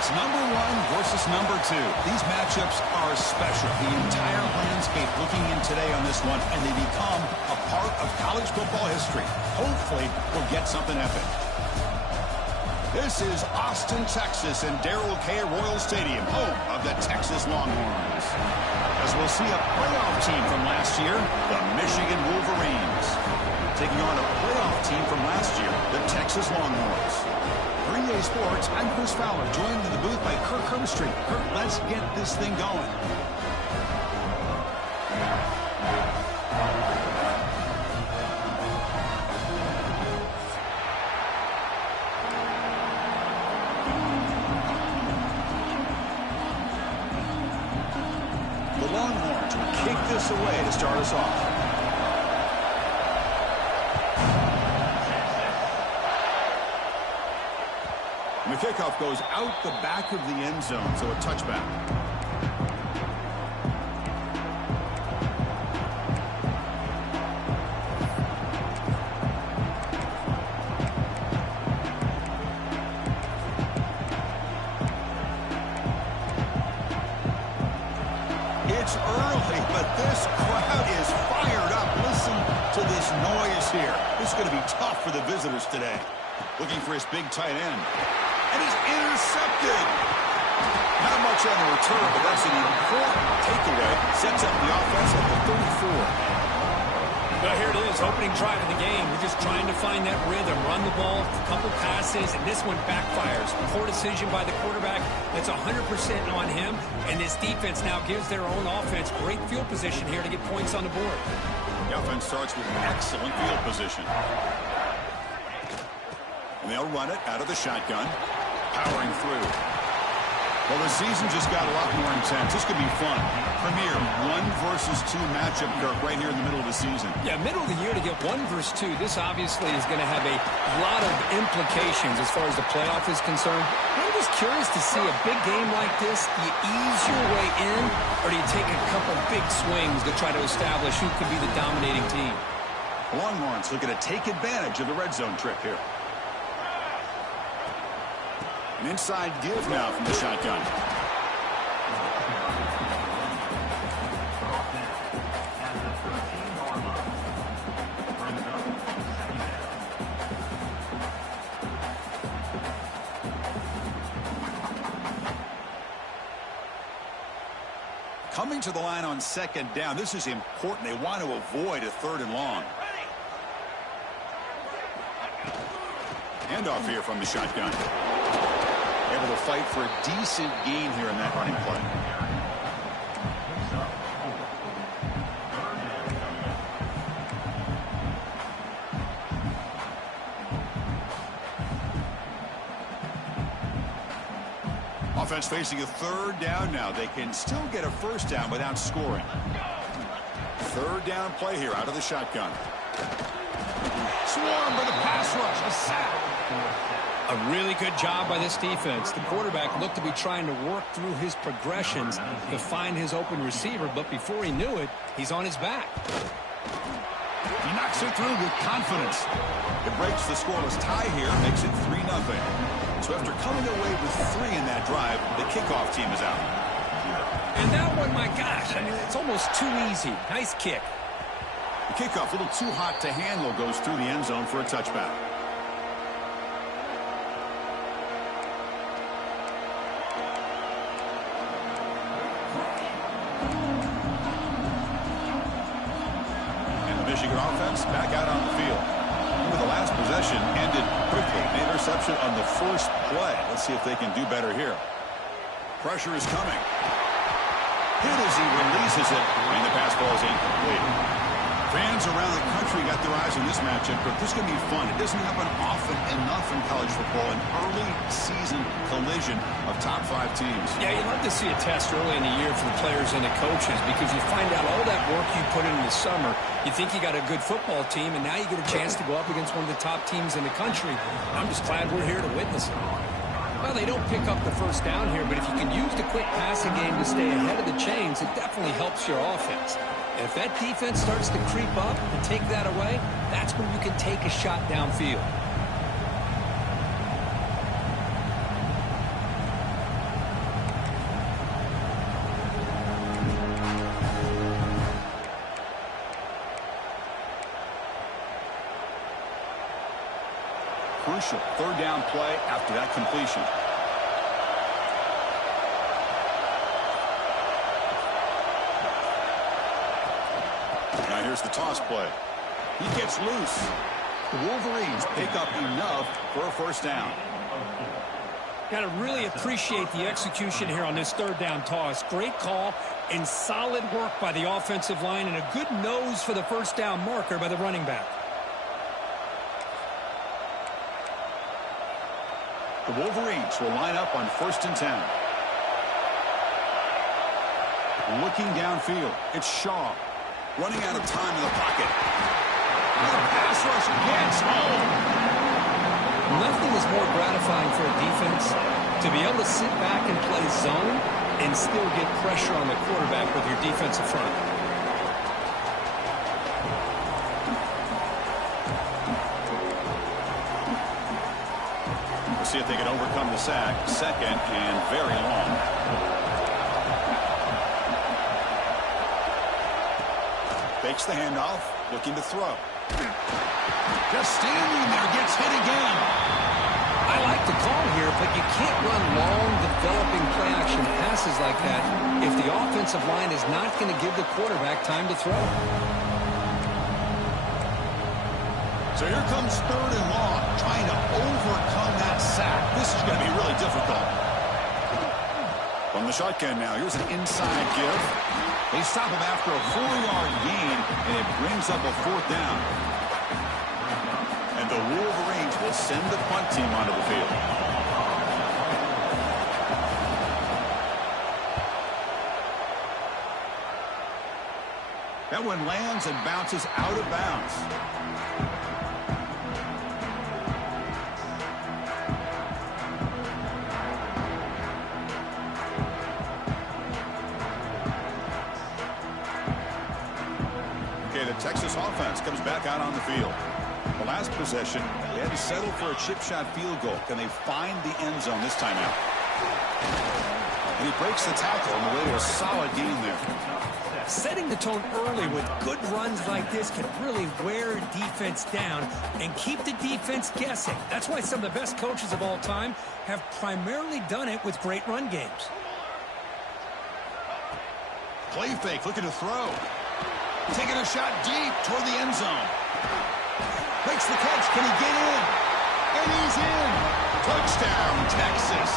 It's number 1 versus number 2. These matchups are special. The entire landscape looking in today on this one, and they become a part of college football history. Hopefully, we'll get something epic. This is Austin, Texas, and Darrell K. Royal Stadium, home of the Texas Longhorns. As we'll see a playoff team from last year, the Michigan Wolverines. Taking on a playoff team from last year, the Texas Longhorns. For EA Sports, I'm Chris Fowler, joined in the booth by Kirk Herbstreit. Kirk, let's get this thing going. The Longhorns will kick this away to start us off. And the kickoff goes out the back of the end zone, so a touchback. It's early, but this crowd is fired up. Listen to this noise here. This is going to be tough for the visitors today. Looking for his big tight end. And he's intercepted. Not much on the return, but that's an important takeaway. Sets up the offense at the 34. Well, here it is, opening drive of the game. We're just trying to find that rhythm, run the ball, a couple passes, and this one backfires. Poor decision by the quarterback. That's 100% on him, and this defense now gives their own offense great field position here to get points on the board. The offense starts with excellent field position. And they'll run it out of the shotgun, powering through. Well, the season just got a lot more intense. This could be fun. Premier 1 versus 2 matchup, Kirk, right here in the middle of the season. Yeah, middle of the year to get 1 versus 2. This obviously is going to have a lot of implications as far as the playoff is concerned. I'm just curious to see a big game like this. Do you ease your way in, or do you take a couple big swings to try to establish who could be the dominating team? Longhorns looking to take advantage of the red zone trip here. An inside give now from the shotgun. Coming to the line on second down. This is important. They want to avoid a 3rd and long. Handoff here from the shotgun. Able to fight for a decent gain here in that running play. Offense facing a 3rd down now. They can still get a 1st down without scoring. 3rd down play here out of the shotgun. Swarm for the pass rush. A sack. A really good job by this defense. The quarterback looked to be trying to work through his progressions to find his open receiver, but before he knew it, he's on his back. He knocks it through with confidence. It breaks the scoreless tie here, makes it 3-0. So after coming away with 3 in that drive, the kickoff team is out. And that one, my gosh, I mean, it's almost too easy. Nice kick. The kickoff, a little too hot to handle, goes through the end zone for a touchback. Michigan offense back out on the field. Remember, the last possession ended quickly. The interception on the first play. Let's see if they can do better here. Pressure is coming. Hit as he releases it, and the pass ball is incomplete. Fans around the country got their eyes on this matchup, but this is going to be fun. It doesn't happen often enough in college football, an early season collision of top 5 teams. Yeah, you'd love to see a test early in the year for the players and the coaches, because you find out all that work you put in the summer. You think you got a good football team, and now you get a chance to go up against one of the top teams in the country. I'm just glad we're here to witness it. Well, they don't pick up the 1st down here, but if you can use the quick passing game to stay ahead of the chains, it definitely helps your offense. And if that defense starts to creep up and take that away, that's when you can take a shot downfield. crucial third down play after that completion. Now here's the toss play. He gets loose. The Wolverines pick up enough for a first down. Got to really appreciate the execution here on this third down toss. Great call and solid work by the offensive line and a good nose for the first down marker by the running back. The Wolverines will line up on 1st and 10. Looking downfield, it's Shaw. Running out of time in the pocket. And the pass rush gets home. Nothing is more gratifying for a defense to be able to sit back and play zone and still get pressure on the quarterback with your defensive front. We'll see if they can overcome the sack. 2nd and very long. Fakes the handoff, looking to throw. Just standing there, gets hit again. I like the call here, but you can't run long, developing play-action passes like that if the offensive line is not going to give the quarterback time to throw. So here comes 3rd and long, trying to overcome that sack. This is going to be really difficult. From the shotgun now, here's an inside give. They stop him after a 4-yard gain, and it brings up a 4th down. And the Wolverines will send the punt team onto the field. That one lands and bounces out of bounds. Texas offense comes back out on the field. The last possession, they had to settle for a chip shot field goal. Can they find the end zone this time out? And he breaks the tackle on the way to a solid gain there. Setting the tone early with good runs like this can really wear defense down and keep the defense guessing. That's why some of the best coaches of all time have primarily done it with great run games. Play fake, looking to throw. Taking a shot deep toward the end zone. Makes the catch. Can he get in? And he's in. Touchdown, Texas.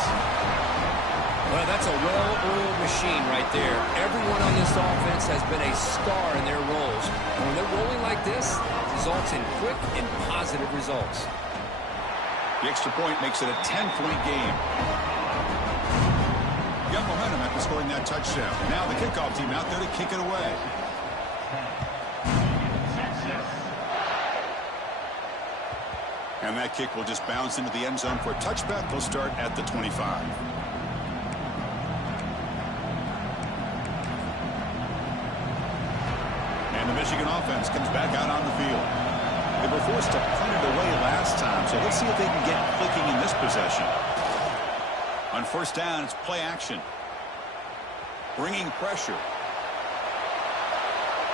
Well, that's a well-oiled machine right there. Everyone on this offense has been a star in their roles. And when they're rolling like this, it results in quick and positive results. The extra point makes it a 10-point game. Got momentum after scoring that touchdown. Now the kickoff team out there to kick it away. And that kick will just bounce into the end zone for a touchback. They'll start at the 25. And the Michigan offense comes back out on the field. They were forced to punt it away last time, so let's see if they can get clicking in this possession. On 1st down, it's play action. Bringing pressure.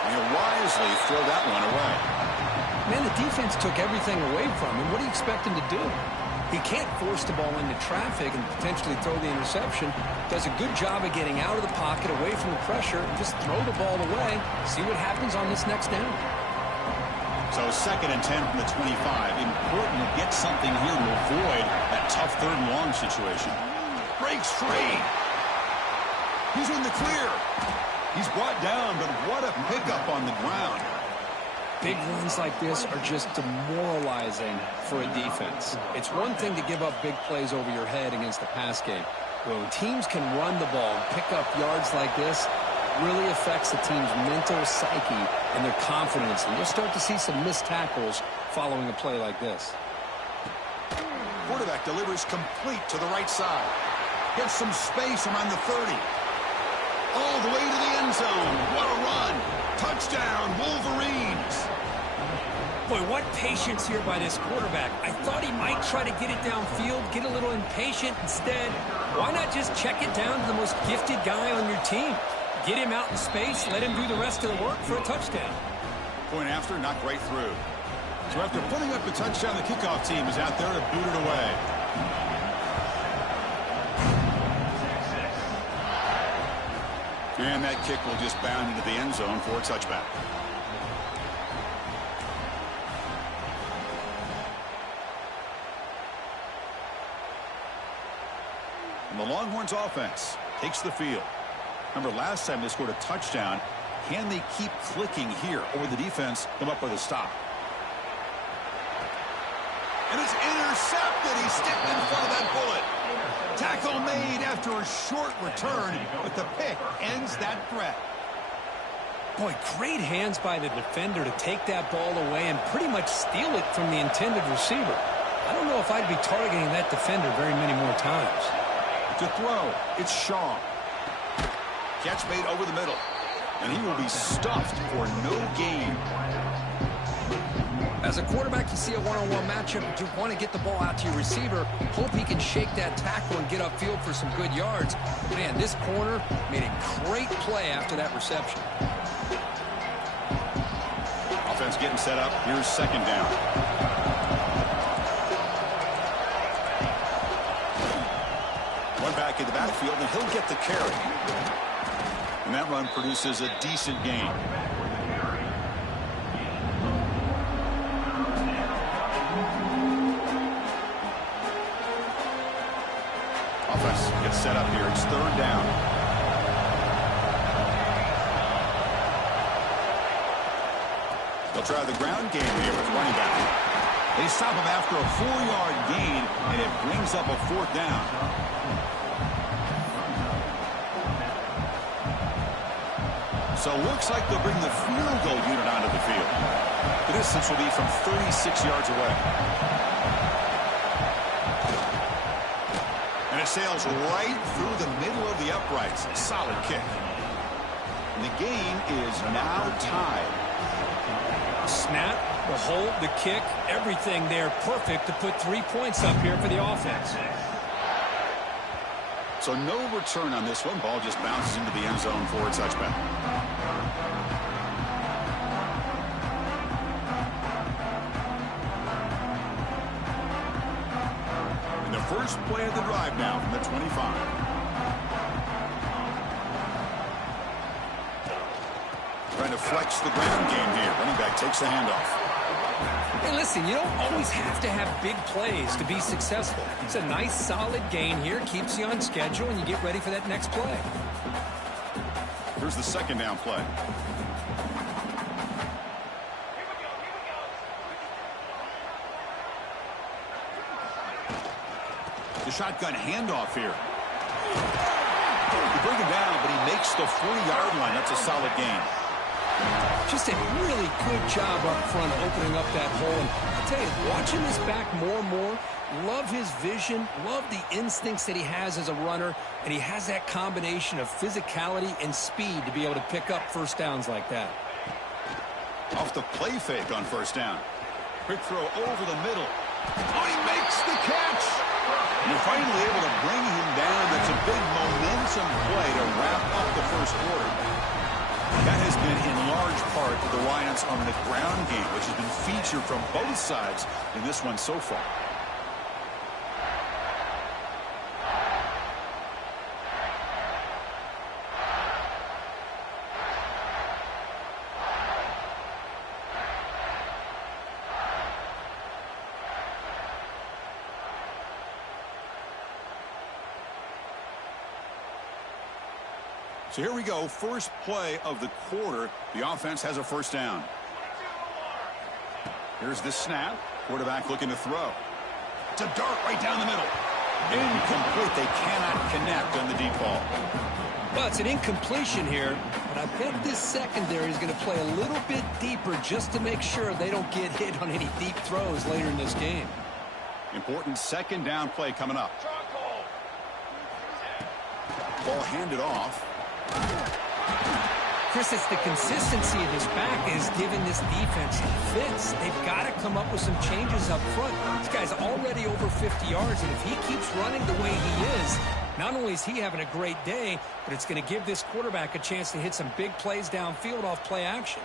And he'll wisely throw that one away. Man, the defense took everything away from him. What do you expect him to do? He can't force the ball into traffic and potentially throw the interception. Does a good job of getting out of the pocket, away from the pressure, and just throw the ball away. See what happens on this next down. So 2nd and 10 from the 25. Important to get something here to avoid that tough 3rd and long situation. Breaks free. He's in the clear. He's brought down, but what a pickup on the ground. Big runs like this are just demoralizing for a defense. It's one thing to give up big plays over your head against the pass game. But when teams can run the ball and pick up yards like this, it really affects the team's mental psyche and their confidence. And you'll start to see some missed tackles following a play like this. Quarterback delivers complete to the right side. Gets some space around the 30. All the way to the end zone. What a run. Touchdown, Wolverines. Boy, what patience here by this quarterback. I thought he might try to get it downfield, get a little impatient. Instead, why not just check it down to the most gifted guy on your team? Get him out in space, let him do the rest of the work for a touchdown. Point after, knocked right through. So after putting up the touchdown, the kickoff team is out there to boot it away. And that kick will just bound into the end zone for a touchback. And the Longhorns offense takes the field. Remember, last time they scored a touchdown. Can they keep clicking here, or will the defense come up with a stop? And it's intercepted. He's stepped in front of that bullet. Tackle made after a short return, but the pick ends that threat. Boy, great hands by the defender to take that ball away and pretty much steal it from the intended receiver. I don't know if I'd be targeting that defender very many more times. To throw, it's Shaw. Catch made over the middle. And he will be stuffed for no gain. As a quarterback, you see a one-on-one matchup, but you want to get the ball out to your receiver. Hope he can shake that tackle and get upfield for some good yards. Man, this corner made a great play after that reception. Offense getting set up. Here's second down. One back in the backfield, and he'll get the carry. And that run produces a decent gain. Offense gets set up here. It's third down. They'll try the ground game here with running back. They stop him after a 4-yard gain, and it brings up a fourth down. So it looks like they'll bring the field goal unit onto the field. The distance will be from 36 yards away. And it sails right through the middle of the uprights. Solid kick. And the game is now tied. Snap, the hold, the kick, everything there perfect to put 3 points up here for the offense. So no return on this one. Ball just bounces into the end zone for a touchback. And the first play of the drive now from the 25. Trying to flex the ground game here. Running back takes the handoff. Hey, listen, you don't always have to have big plays to be successful. It's a nice, solid gain here. Keeps you on schedule, and you get ready for that next play. Here's the second down play. The shotgun handoff here. They bring him down, but he makes the 40-yard line. That's a solid gain. Just a really good job up front opening up that hole. And I'll tell you, watching this back more and more, love his vision, love the instincts that he has as a runner, and he has that combination of physicality and speed to be able to pick up first downs like that. Off the play fake on first down. Quick throw over the middle. Oh, he makes the catch! And you're finally able to bring him down. That's a big momentum play to wrap up the first quarter. That has been in large part the reliance on the ground game, which has been featured from both sides in this one so far. So here we go, first play of the quarter. The offense has a first down. Here's the snap. Quarterback looking to throw. It's a dart right down the middle. Incomplete. They cannot connect on the deep ball. Well, it's an incompletion here, but I bet this secondary is going to play a little bit deeper just to make sure they don't get hit on any deep throws later in this game. Important second down play coming up. Ball handed off. Chris, it's the consistency of his back is giving this defense fits. They've got to come up with some changes up front. This guy's already over 50 yards, and if he keeps running the way he is, not only is he having a great day, but it's going to give this quarterback a chance to hit some big plays downfield off play action.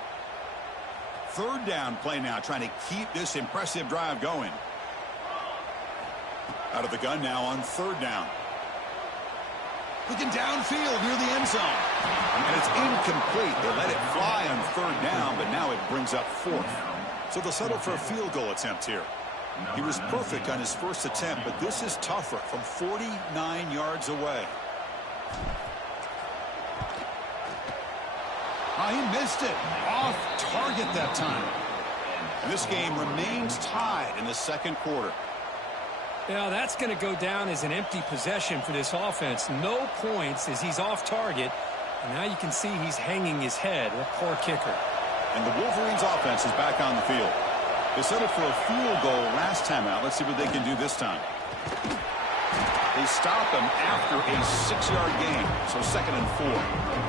Third down play now, trying to keep this impressive drive going. Out of the gun now on third down. Looking downfield near the end zone. And it's incomplete. They let it fly on third down, but now it brings up fourth. So they'll settle for a field goal attempt here. He was perfect on his first attempt, but this is tougher from 49 yards away. Oh, he missed it. Off target that time. And this game remains tied in the second quarter. Now, that's going to go down as an empty possession for this offense. No points as he's off target. And now you can see he's hanging his head. A poor kicker. And the Wolverines offense is back on the field. They settled for a field goal last time out. Let's see what they can do this time. They stop him after a 6-yard gain. So 2nd and 4.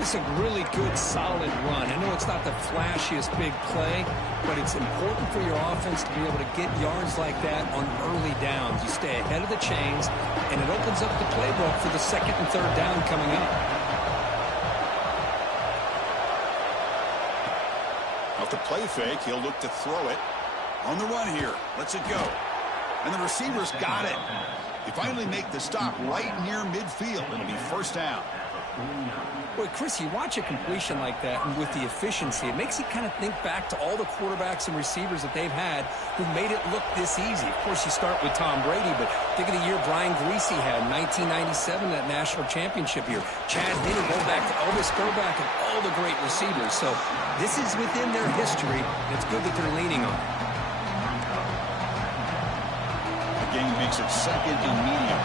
It's a really good, solid run. I know it's not the flashiest big play, but it's important for your offense to be able to get yards like that on early downs. You stay ahead of the chains, and it opens up the playbook for the 2nd and 3rd down coming up. Off the play fake, he'll look to throw it. On the run here. Lets it go. And the receivers got it. They finally make the stop right near midfield. It'll be first down. Boy, Chris, you watch a completion like that, and with the efficiency, it makes you kind of think back to all the quarterbacks and receivers that they've had who made it look this easy. Of course, you start with Tom Brady, but think of the year Brian Greasy had in 1997, that national championship year. Chad Henne, going back to Elvis Grbac and all the great receivers. So this is within their history, and it's good that they're leaning on it. The game makes it 2nd and medium.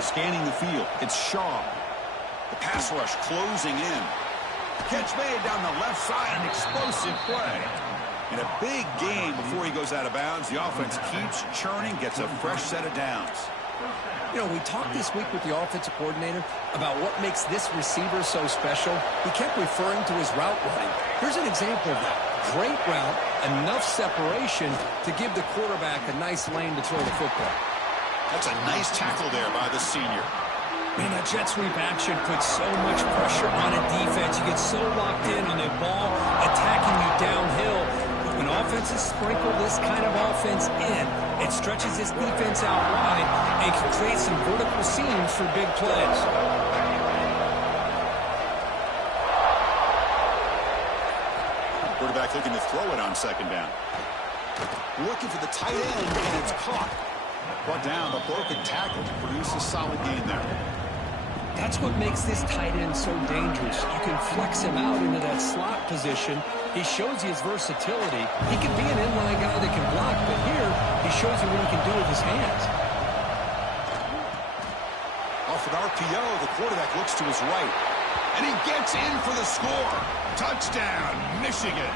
Scanning the field, it's Shaw. The pass rush closing in. Catch made down the left side, an explosive play. In a big game before he goes out of bounds, the offense keeps churning, gets a fresh set of downs. You know, we talked this week with the offensive coordinator about what makes this receiver so special. He kept referring to his route running. Here's an example of that. Great route, enough separation to give the quarterback a nice lane to throw the football. That's a nice tackle there by the senior. Man, that jet sweep action puts so much pressure on a defense. You get so locked in on the ball attacking you downhill. But when offenses sprinkle this kind of offense in, it stretches this defense out wide and can create some vertical seams for big plays. Quarterback looking to throw it on 2nd down. Looking for the tight end, and it's caught. Brought down, a broken tackle to produce a solid gain there. That's what makes this tight end so dangerous. You can flex him out into that slot position. He shows you his versatility. He can be an inline guy that can block, but here he shows you what he can do with his hands. Off an RPO, the quarterback looks to his right. And he gets in for the score. Touchdown, Michigan.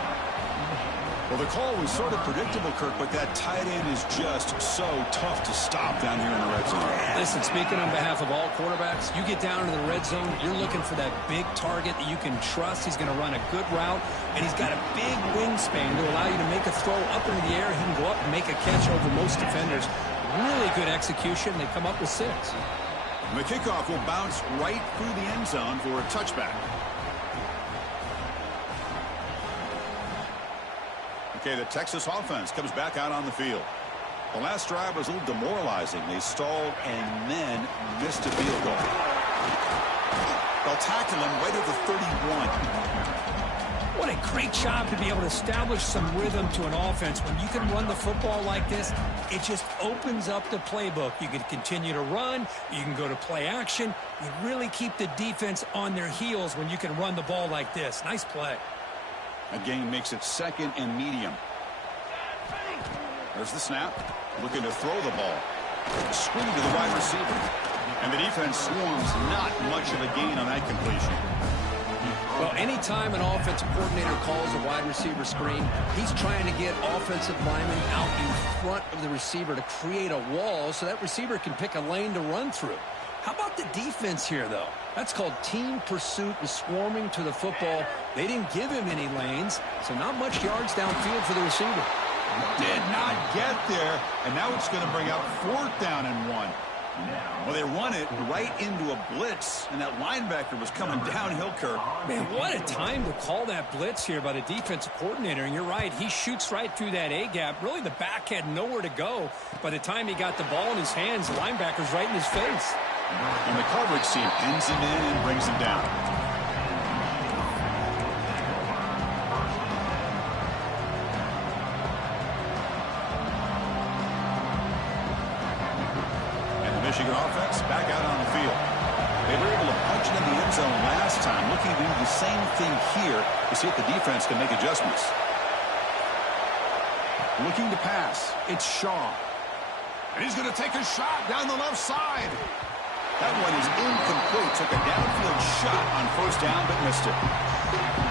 Well, the call was sort of predictable, Kirk, but that tight end is just so tough to stop down here in the red zone. Listen, speaking on behalf of all quarterbacks, you get down into the red zone, you're looking for that big target that you can trust. He's going to run a good route, and he's got a big wingspan to allow you to make a throw up into the air. He can go up and make a catch over most defenders. Really good execution. They come up with 6. And the kickoff will bounce right through the end zone for a touchback. Okay, the Texas offense comes back out on the field. The last drive was a little demoralizing. They stalled and then missed a field goal. They'll tackle him right at the 31. What a great job to be able to establish some rhythm to an offense. When you can run the football like this, it just opens up the playbook. You can continue to run. You can go to play action. You really keep the defense on their heels when you can run the ball like this. Nice play. That game makes it 2nd and medium. There's the snap. Looking to throw the ball. Screen to the wide receiver. And the defense swarms not much of a gain on that completion. Well, anytime an offensive coordinator calls a wide receiver screen, he's trying to get offensive linemen out in front of the receiver to create a wall so that receiver can pick a lane to run through. How about the defense here, though? That's called team pursuit and swarming to the football. They didn't give him any lanes, so not much yards downfield for the receiver. Did not get there, and now it's going to bring up 4th down and 1. Well, they run it right into a blitz, and that linebacker was coming downhill, Kirk. Man, what a time to call that blitz here by the defensive coordinator. And you're right, he shoots right through that A-gap. Really, the back had nowhere to go. By the time he got the ball in his hands, the linebacker's right in his face. And the coverage team pins him in and brings him down. Michigan offense back out on the field. They were able to punch it in the end zone last time, looking to do the same thing here to see if the defense can make adjustments. Looking to pass. It's Shaw. And he's going to take a shot down the left side. That one is incomplete. Took a downfield shot on first down, but missed it.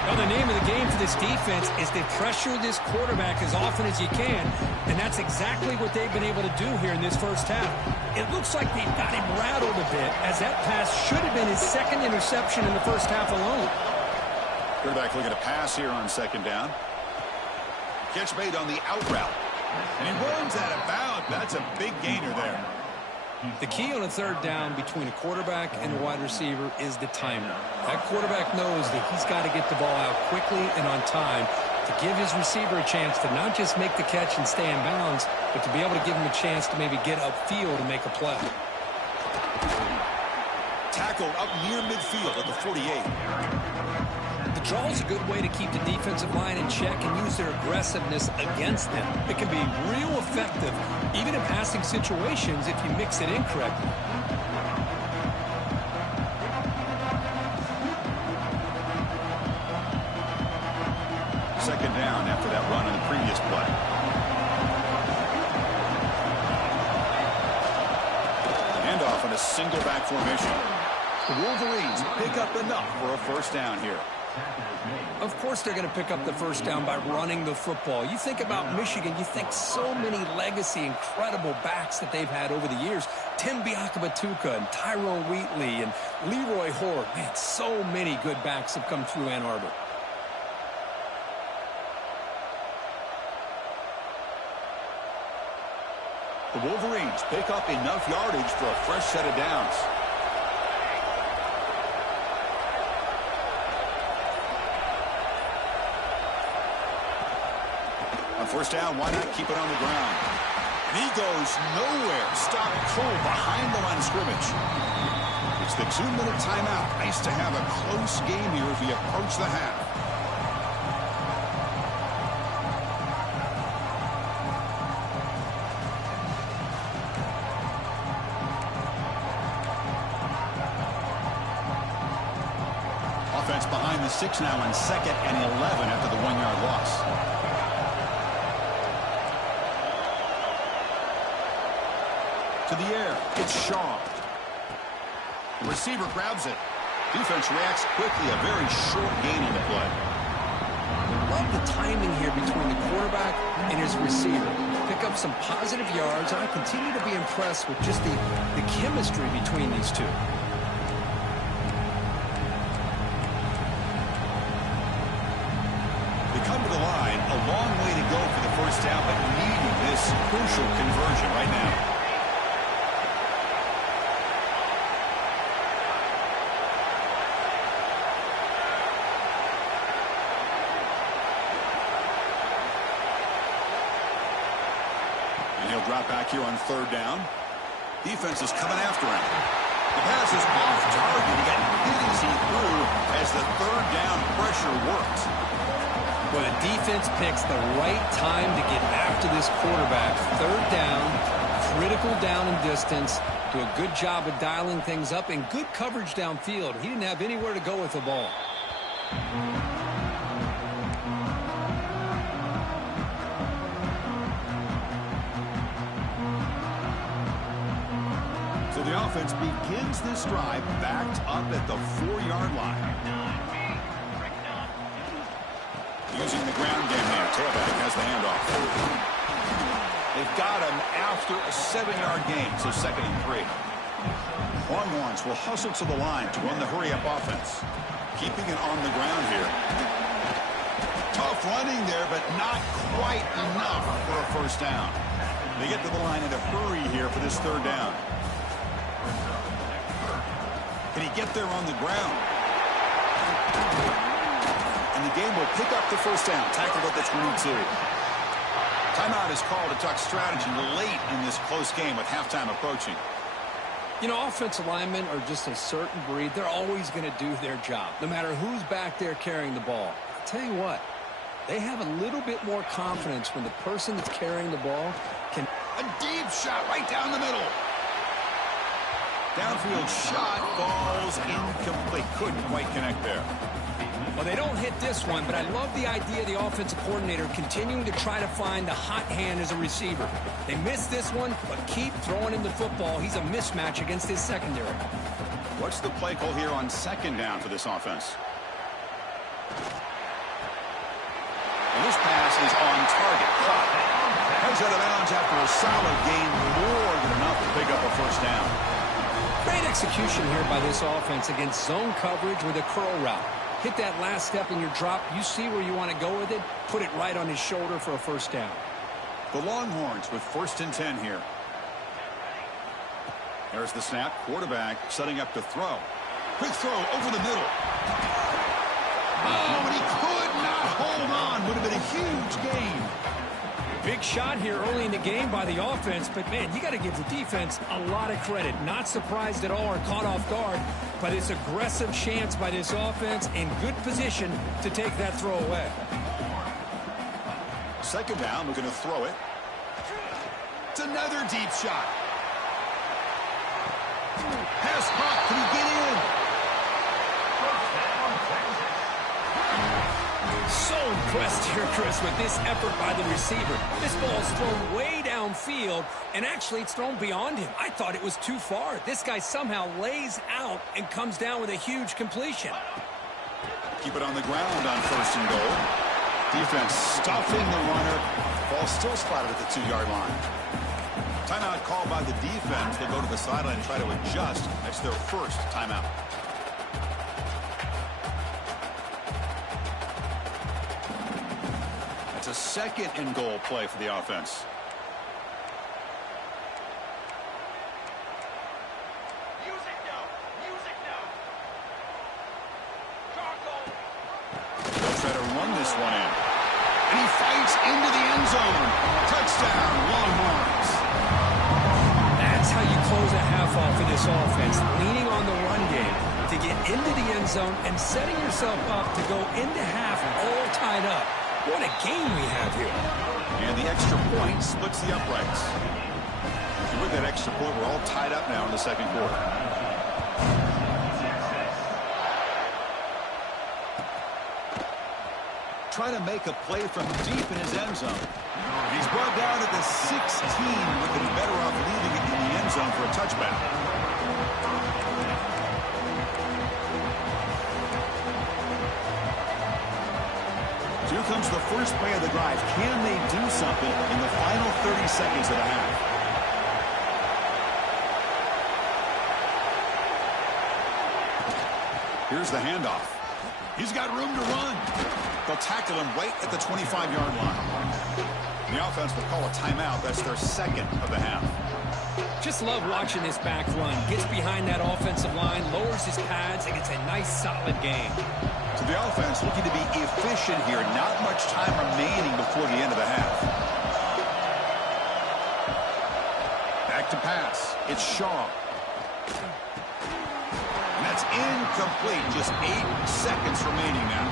Well, the name of the game for this defense is to pressure this quarterback as often as you can, and that's exactly what they've been able to do here in this first half. It looks like they've got him rattled a bit, as that pass should have been his second interception in the first half alone. Quarterback looking to pass here on second down. Catch made on the out route. And he runs out of bounds. That's a big gainer there. The key on a third down between a quarterback and a wide receiver is the timing. That quarterback knows that he's got to get the ball out quickly and on time to give his receiver a chance to not just make the catch and stay in bounds, but to be able to give him a chance to maybe get upfield and make a play. Tackled up near midfield at the 48. The draw is a good way to keep the defensive line in check and use their aggressiveness against them. It can be real effective, even in passing situations, if you mix it in correctly. Second down after that run in the previous play. Handoff in a single back formation. The Wolverines pick up enough for a first down here. Of course they're going to pick up the first down by running the football. You think about Michigan, you think so many legacy, incredible backs that they've had over the years. Tim Biakabatuka and Tyrone Wheatley and Leroy Horde. Man, so many good backs have come through Ann Arbor. The Wolverines pick up enough yardage for a fresh set of downs. On first down, why not keep it on the ground? And he goes nowhere. Stop cold behind the line of scrimmage. It's the 2-minute timeout. Nice to have a close game here as we approach the half. Offense behind the 6 now on 2nd and 11 after the 1-yard loss. To the air, it's Shaw. The receiver grabs it. Defense reacts quickly, a very short gain on the play. Love the timing here between the quarterback and his receiver. Pick up some positive yards, and I continue to be impressed with just the chemistry between these two. They come to the line, a long way to go for the first down, but needing this crucial conversion right now. Drop back here on third down. Defense is coming after him. The pass is off target. He got hit as he threw as the third down pressure worked. Well, the defense picks the right time to get after this quarterback. Third down, critical down and distance. Do a good job of dialing things up and good coverage downfield. He didn't have anywhere to go with the ball. The offense begins this drive backed up at the 4-yard line. Using the ground game here. Tailback has the handoff. They've got him after a 7-yard gain, so 2nd and 3. Longhorns will hustle to the line to run the hurry-up offense. Keeping it on the ground here. Tough running there, but not quite enough for a first down. They get to the line in a hurry here for this third down. Can he get there on the ground? And the game will pick up the first down. Tackled at the 22. Timeout is called to talk strategy late in this close game with halftime approaching. You know, offensive linemen are just a certain breed. They're always going to do their job, no matter who's back there carrying the ball. I'll tell you what, they have a little bit more confidence when the person that's carrying the ball can... A deep shot right down the middle. Downfield shot falls incomplete. Couldn't quite connect there. Well, they don't hit this one, but I love the idea of the offensive coordinator continuing to try to find the hot hand as a receiver. They missed this one, but keep throwing him the football. He's a mismatch against his secondary. What's the play call here on second down for this offense? And this pass is on target. Caught. Heads out of bounds after a solid gain, more than enough to pick up a first down. Great execution here by this offense against zone coverage with a curl route. Hit that last step in your drop. You see where you want to go with it. Put it right on his shoulder for a first down. The Longhorns with 1st and 10 here. There's the snap. Quarterback setting up to throw. Quick throw over the middle. Oh, and he could not hold on. Would have been a huge gain. Big shot here early in the game by the offense, but man, you got to give the defense a lot of credit. Not surprised at all or caught off guard, but it's aggressive chance by this offense in good position to take that throw away. Second down, we're going to throw it. It's another deep shot. Pass caught. Can he get in? So impressed here, Chris, with this effort by the receiver. This ball's thrown way downfield, and actually it's thrown beyond him. I thought it was too far. This guy somehow lays out and comes down with a huge completion. Keep it on the ground on 1st and goal. Defense stuffing the runner. Ball still spotted at the 2-yard line. Timeout called by the defense. They'll go to the sideline and try to adjust. That's their first timeout. A 2nd and goal play for the offense. They'll try to run this one in. And he fights into the end zone. Touchdown, Longhorns. That's how you close a half off for this offense. Leaning on the run game to get into the end zone and setting yourself up to go into half all tied up. What a game we have here. And the extra point splits the uprights. And with that extra point, we're all tied up now in the second quarter. Trying to make a play from deep in his end zone. He's brought down at the 16. Would have been better off leaving it in the end zone for a touchback. Here comes the first play of the drive. Can they do something in the final 30 seconds of the half? Here's the handoff. He's got room to run. They'll tackle him right at the 25-yard line. The offense will call a timeout. That's their 2nd of the half. Just love watching this back run. Gets behind that offensive line, lowers his pads, and gets a nice solid game. So the offense looking to be efficient here. Not much time remaining before the end of the half. Back to pass. It's Shaw. And that's incomplete. Just 8 seconds remaining now.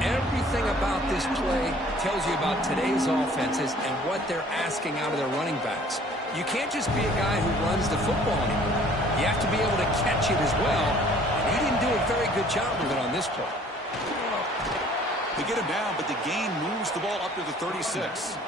Everything about this play tells you about today's offenses and what they're asking out of their running backs. You can't just be a guy who runs the football anymore. You have to be able to catch it as well. And he didn't do a very good job with it on this play. They get him down, but the gain moves the ball up to the 36.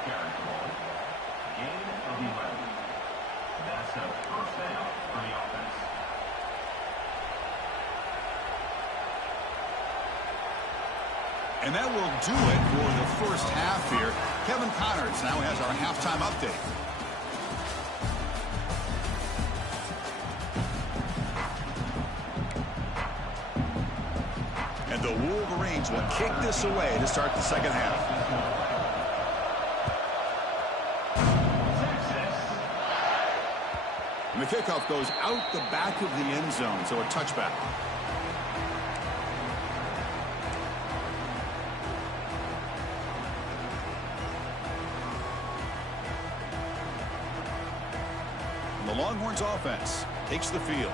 And that will do it for the first half here. Kevin Connors now has our halftime update. And the Wolverines will kick this away to start the second half. And the kickoff goes out the back of the end zone, so a touchback. And the Longhorns offense takes the field.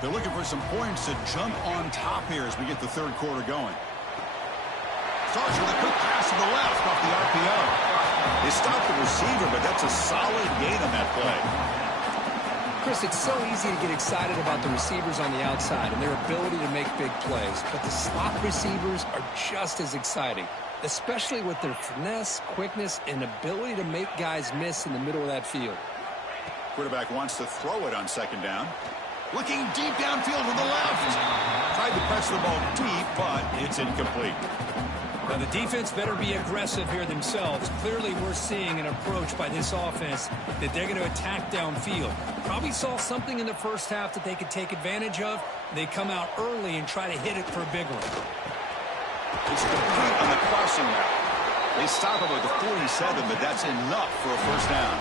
They're looking for some points to jump on top here as we get the third quarter going. Starts with a quick pass to the left off the RPO. They stopped the receiver, but that's a solid gain on that play. Chris, it's so easy to get excited about the receivers on the outside and their ability to make big plays, but the slot receivers are just as exciting, especially with their finesse, quickness, and ability to make guys miss in the middle of that field. Quarterback wants to throw it on second down. Looking deep downfield to the left. Tried to press the ball deep, but it's incomplete. Now, the defense better be aggressive here themselves. Clearly, we're seeing an approach by this offense that they're going to attack downfield. Probably saw something in the first half that they could take advantage of. They come out early and try to hit it for a big one. It's complete on the crossing route. They stop him at the 47, but that's enough for a first down.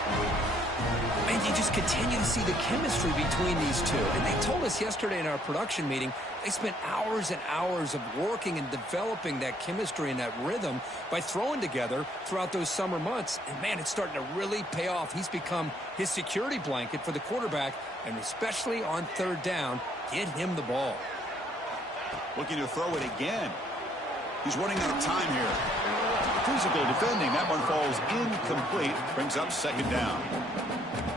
And you just continue to see the chemistry between these two. And they told us yesterday in our production meeting, they spent hours and hours of working and developing that chemistry and that rhythm by throwing together throughout those summer months. And, man, it's starting to really pay off. He's become his security blanket for the quarterback, and especially on third down, get him the ball. Looking to throw it again. He's running out of time here. Physical defending. That one falls incomplete. Brings up second down.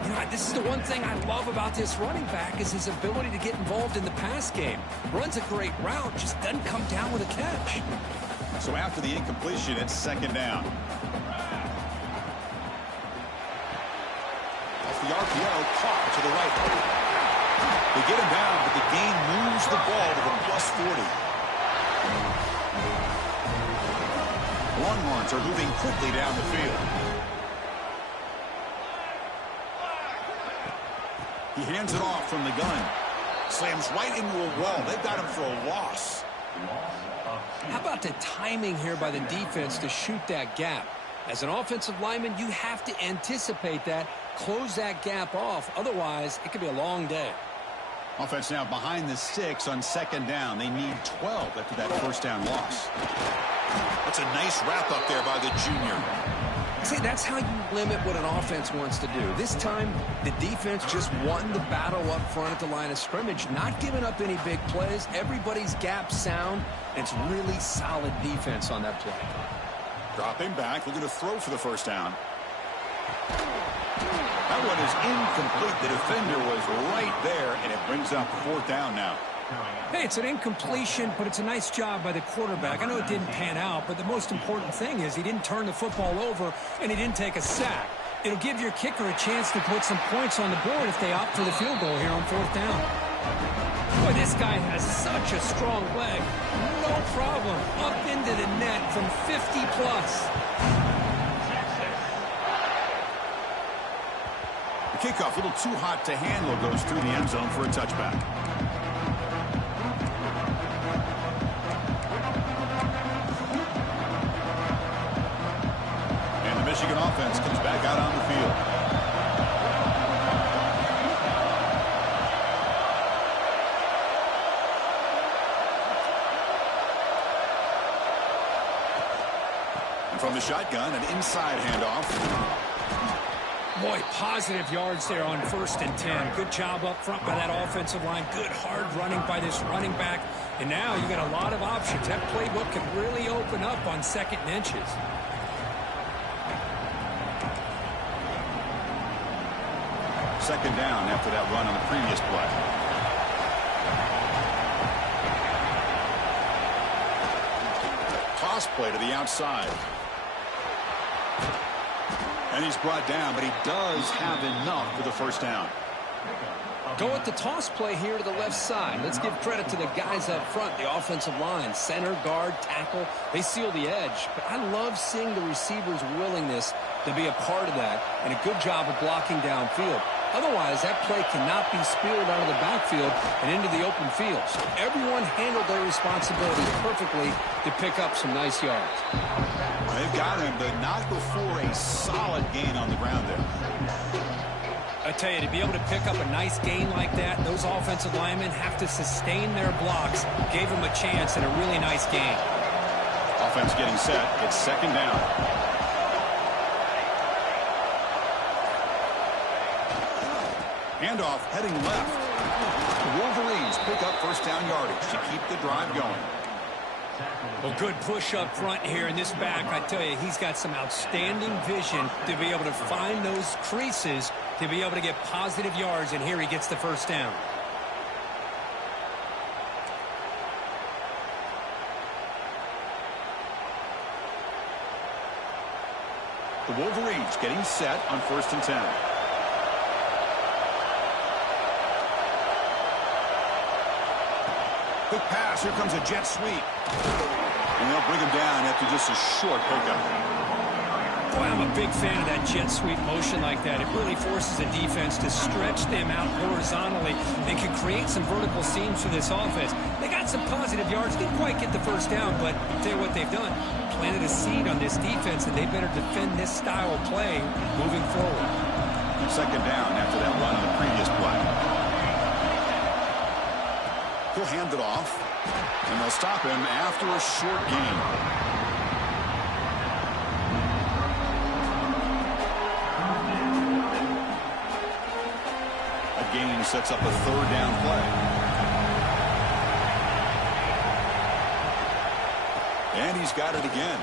You know, this is the one thing I love about this running back is his ability to get involved in the pass game. Runs a great route, just doesn't come down with a catch. So after the incompletion, it's second down. Off the RPO, caught to the right. They get him down, but the gain moves the ball to the +40. Longhorns are moving quickly down the field. He hands it off from the gun. Slams right into a wall. They've got him for a loss. How about the timing here by the defense to shoot that gap? As an offensive lineman, you have to anticipate that, close that gap off. Otherwise, it could be a long day. Offense now behind the 6 on second down. They need 12 after that first down loss. That's a nice wrap up there by the junior. See, that's how you limit what an offense wants to do. This time, the defense just won the battle up front at the line of scrimmage, not giving up any big plays. Everybody's gap sound. It's really solid defense on that play. Dropping back, looking to throw for the first down. That one is incomplete. The defender was right there, and it brings up fourth down now. Hey, it's an incompletion, but it's a nice job by the quarterback. I know it didn't pan out, but the most important thing is he didn't turn the football over, and he didn't take a sack. It'll give your kicker a chance to put some points on the board if they opt for the field goal here on fourth down. Boy, this guy has such a strong leg. No problem. Up into the net from 50-plus. The kickoff, a little too hot to handle, goes through the end zone for a touchback. And the Michigan offense comes back out on the field. And from the shotgun, an inside handoff. Boy, positive yards there on 1st and 10. Good job up front by that offensive line. Good hard running by this running back. And now you got a lot of options. That playbook can really open up on 2nd and inches. Second down after that run on the previous play. Toss play to the outside. And he's brought down, but he does have enough for the first down. Go with the toss play here to the left side. Let's give credit to the guys up front, the offensive line, center, guard, tackle. They seal the edge. But I love seeing the receiver's willingness to be a part of that and a good job of blocking downfield. Otherwise, that play cannot be spilled out of the backfield and into the open field. So everyone handled their responsibilities perfectly to pick up some nice yards. They've got him, but not before a solid gain on the ground there. I tell you, to be able to pick up a nice gain like that, those offensive linemen have to sustain their blocks. Gave them a chance and a really nice gain. Offense getting set. It's second down. Handoff heading left. The Wolverines pick up first down yardage to keep the drive going. Well, good push up front here in this back. I tell you, he's got some outstanding vision to be able to find those creases, to be able to get positive yards, and here he gets the first down. The Wolverines getting set on 1st and 10. Quick pass. Here comes a jet sweep. And they'll bring him down after just a short pickup. Boy, I'm a big fan of that jet sweep motion like that. It really forces a defense to stretch them out horizontally and can create some vertical seams for this offense. They got some positive yards. Didn't quite get the first down, but I'll tell you what they've done. Planted a seed on this defense, and they better defend this style of play moving forward. Second down after that run on the previous play. He'll hand it off, and they'll stop him after a short gain. A gain sets up a third down play. And he's got it again.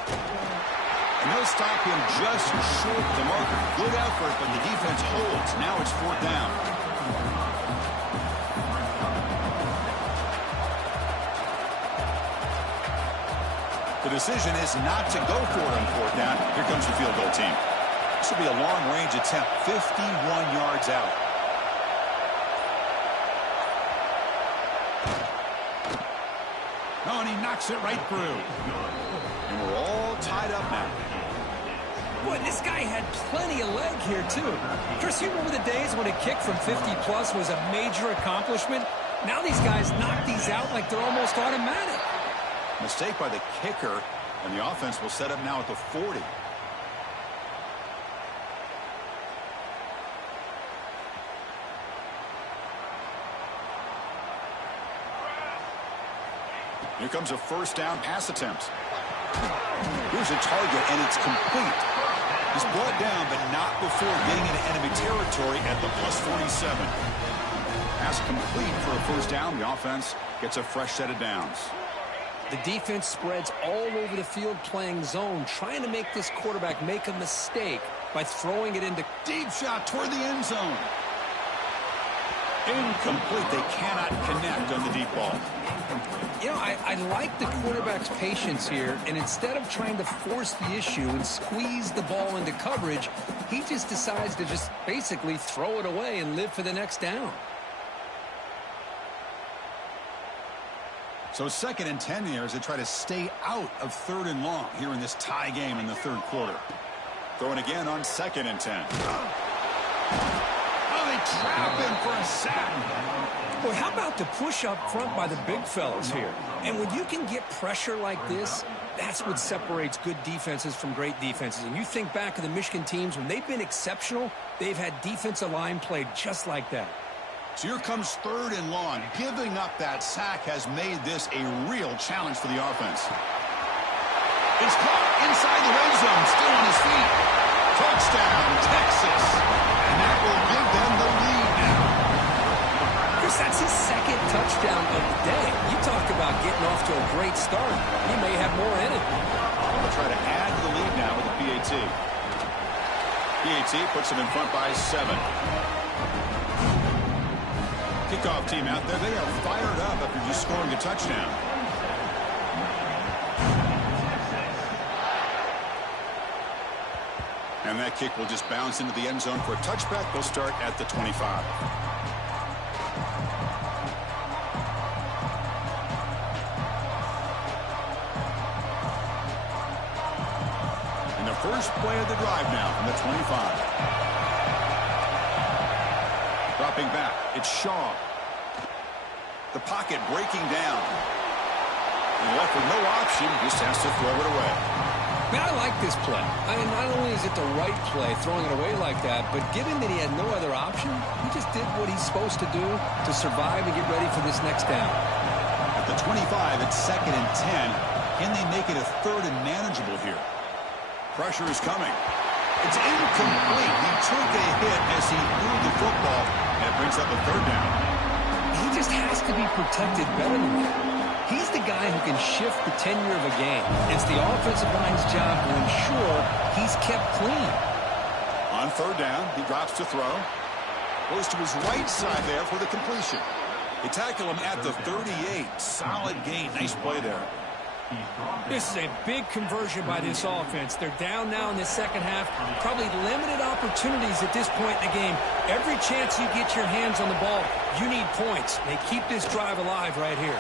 And they'll stop him just short of the marker. Good effort, but the defense holds. Now it's fourth down. The decision is not to go for it on fourth down. Here comes the field goal team. This will be a long-range attempt, 51 yards out. Oh, and he knocks it right through. And we're all tied up now. Boy, this guy had plenty of leg here, too. Chris, you remember the days when a kick from 50-plus was a major accomplishment? Now these guys knock these out like they're almost automatic. Mistake by the kicker, and the offense will set up now at the 40. Here comes a first down pass attempt. Here's a target, and it's complete. He's brought down, but not before getting into enemy territory at the +47. Pass complete for a first down. The offense gets a fresh set of downs. The defense spreads all over the field playing zone, trying to make this quarterback make a mistake by throwing it into deep shot toward the end zone. Incomplete. They cannot connect on the deep ball. You know, I like the quarterback's patience here, and instead of trying to force the issue and squeeze the ball into coverage, he just decides to just basically throw it away and live for the next down. So 2nd and 10 here as they try to stay out of 3rd and long here in this tie game in the 3rd quarter. Throwing again on 2nd and 10. Oh, they trap him for a sack. Boy, how about the push up front by the big fellas here? And when you can get pressure like this, that's what separates good defenses from great defenses. And you think back to the Michigan teams, when they've been exceptional, they've had defensive line play just like that. So here comes 3rd and long. Giving up that sack has made this a real challenge for the offense. It's caught inside the red zone, still on his feet. Touchdown, Texas. And that will give them the lead now. Chris, that's his 2nd touchdown of the day. You talk about getting off to a great start. He may have more in it. They'll try to add to the lead now with the PAT. PAT puts them in front by 7. Kickoff team out there, they are fired up after just scoring a touchdown. And that kick will just bounce into the end zone for a touchback. They'll start at the 25. And the first play of the drive now from the 25. Dropping back, it's Shaw. The pocket breaking down. And left with no option, just has to throw it away. Man, I like this play. I mean, not only is it the right play, throwing it away like that, but given that he had no other option, he just did what he's supposed to do to survive and get ready for this next down. At the 25, it's 2nd and 10. Can they make it a 3rd and manageable here? Pressure is coming. It's incomplete. He took a hit as he threw the football, and it brings up a 3rd down. He just has to be protected better than that. He's the guy who can shift the tenure of a game. It's the offensive line's job to ensure he's kept clean. On 3rd down, he drops to throw. Goes to his right side there for the completion. They tackle him at the 38. Solid gain. Nice play there. This is a big conversion by this offense. They're down now in the second half. Probably limited opportunities at this point in the game. Every chance you get your hands on the ball, you need points. They keep this drive alive right here.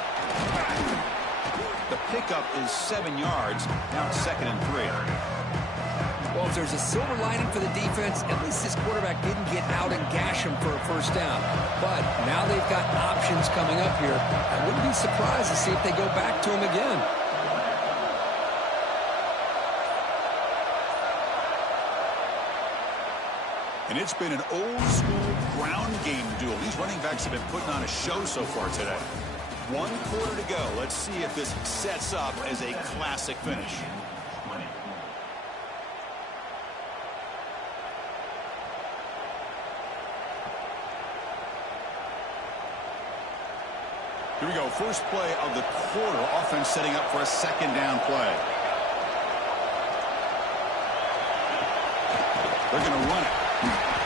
The pickup is 7 yards. Now it's 2nd and 3. Well, if there's a silver lining for the defense, at least this quarterback didn't get out and gash him for a 1st down. But now they've got options coming up here. I wouldn't be surprised to see if they go back to him again. And it's been an old-school ground game duel. These running backs have been putting on a show so far today. 1 quarter to go. Let's see if this sets up as a classic finish. Here we go. First play of the quarter. Offense setting up for a 2nd down play. They're going to run it.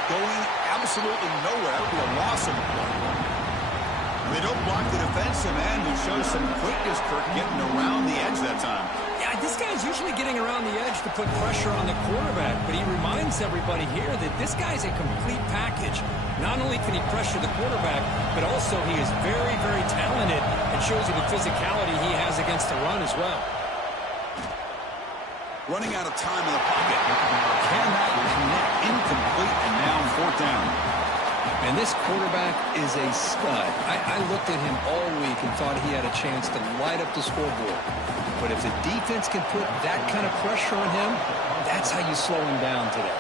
Going absolutely nowhere. It'll be a loss of a play. They don't block the defensive end, who shows some quickness, Kirk, getting around the edge that time. Yeah, this guy's usually getting around the edge to put pressure on the quarterback, but he reminds everybody here that this guy's a complete package. Not only can he pressure the quarterback, but also he is very, very talented and shows you the physicality he has against the run as well. Running out of time in the pocket. Can that connect? Incomplete, and now 4th down. And this quarterback is a stud. I looked at him all week and thought he had a chance to light up the scoreboard. But if the defense can put that kind of pressure on him, that's how you slow him down today.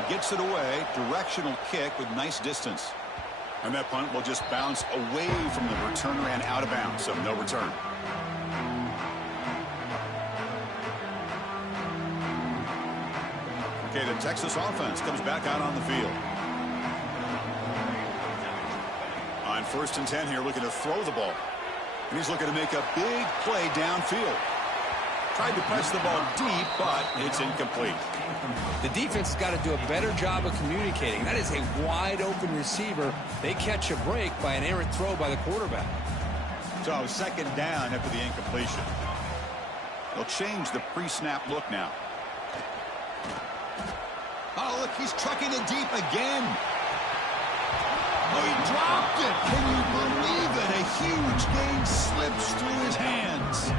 He gets it away. Directional kick with nice distance. And that punt will just bounce away from the returner and out of bounds, so no return. Okay, the Texas offense comes back out on the field. On 1st and 10 here, looking to throw the ball. And he's looking to make a big play downfield. Tried to press the ball deep, but it's incomplete. The defense has got to do a better job of communicating. That is a wide-open receiver. They catch a break by an errant throw by the quarterback. So 2nd down after the incompletion. They'll change the pre-snap look now. Oh, look, he's trucking it deep again. Oh, he dropped it. Can you believe it? A huge gain slips through his hands.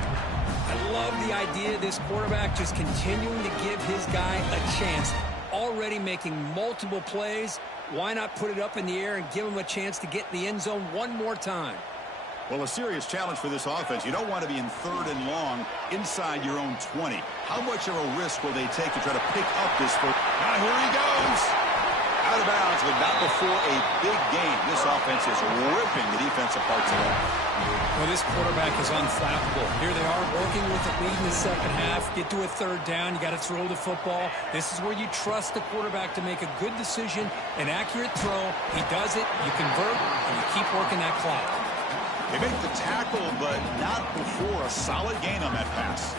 I love the idea of this quarterback just continuing to give his guy a chance. Already making multiple plays. Why not put it up in the air and give him a chance to get in the end zone one more time? Well, a serious challenge for this offense. You don't want to be in 3rd and long inside your own 20. How much of a risk will they take to try to pick up this first? Now here he goes. Out of bounds, but not before a big game. This offense is ripping the defense apart today. Well, this quarterback is unflappable. Here they are working with the lead in the second half. Get to a 3rd down. You got to throw the football. This is where you trust the quarterback to make a good decision, an accurate throw. He does it, you convert, and you keep working that clock. They make the tackle, but not before a solid gain on that pass.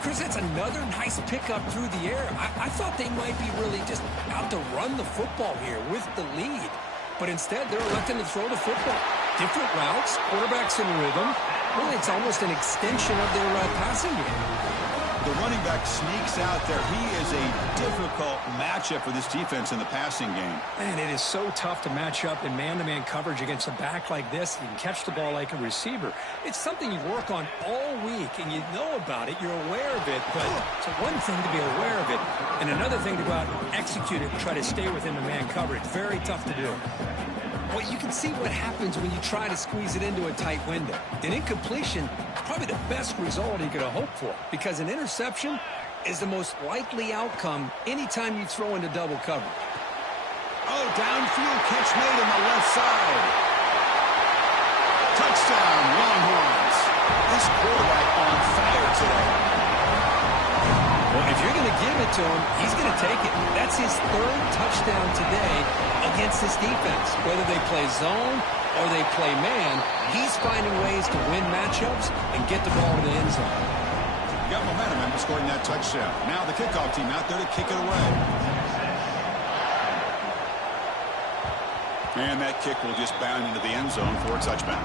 Chris, that's another nice pickup through the air. I thought they might be really just out to run the football here with the lead. But instead, they're electing to throw the football. Different routes, quarterbacks in rhythm. Really, it's almost an extension of their passing game. The running back sneaks out there. He is a difficult matchup for this defense in the passing game. Man, it is so tough to match up in man-to-man coverage against a back like this. You can catch the ball like a receiver. It's something you work on all week, and you know about it. You're aware of it, but it's one thing to be aware of it, and another thing to go out and execute it and try to stay within the man coverage. Very tough to do. Well, you can see what happens when you try to squeeze it into a tight window. An incompletion is probably the best result he could have hoped for, because an interception is the most likely outcome anytime you throw into double coverage. Oh, downfield catch made on the left side. Touchdown, Longhorns. This quarterback on fire today. Well, if you're going to give it to him, he's going to take it. That's his third touchdown today against this defense. Whether they play zone or they play man, he's finding ways to win matchups and get the ball to the end zone. Got momentum after scoring that touchdown. Now the kickoff team out there to kick it away. And that kick will just bound into the end zone for a touchdown.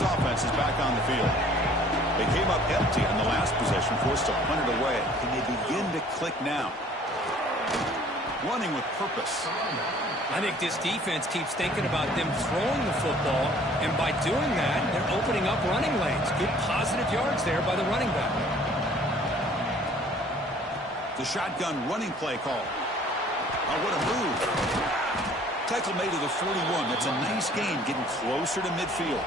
Offense is back on the field. They came up empty on the last possession, forced to punt it away. Can they begin to click now? Running with purpose. I think this defense keeps thinking about them throwing the football, and by doing that, they're opening up running lanes. Good positive yards there by the running back. The shotgun running play call. Oh, what a move. Tackle made to the 41. That's a nice gain, getting closer to midfield.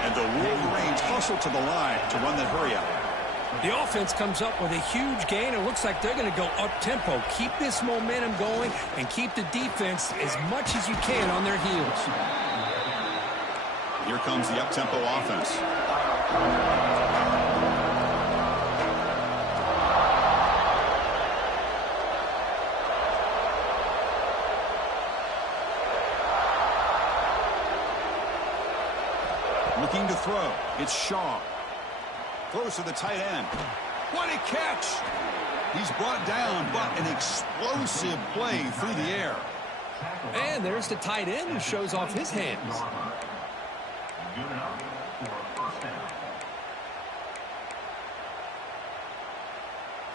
And the Wolverines hustle to the line to run that hurry out. The offense comes up with a huge gain. It looks like they're going to go up-tempo. Keep this momentum going and keep the defense as much as you can on their heels. Here comes the up-tempo offense. Looking to throw. It's Shaw. Throws to the tight end. What a catch! He's brought down, but an explosive play through the air. And there's the tight end who shows off his hands.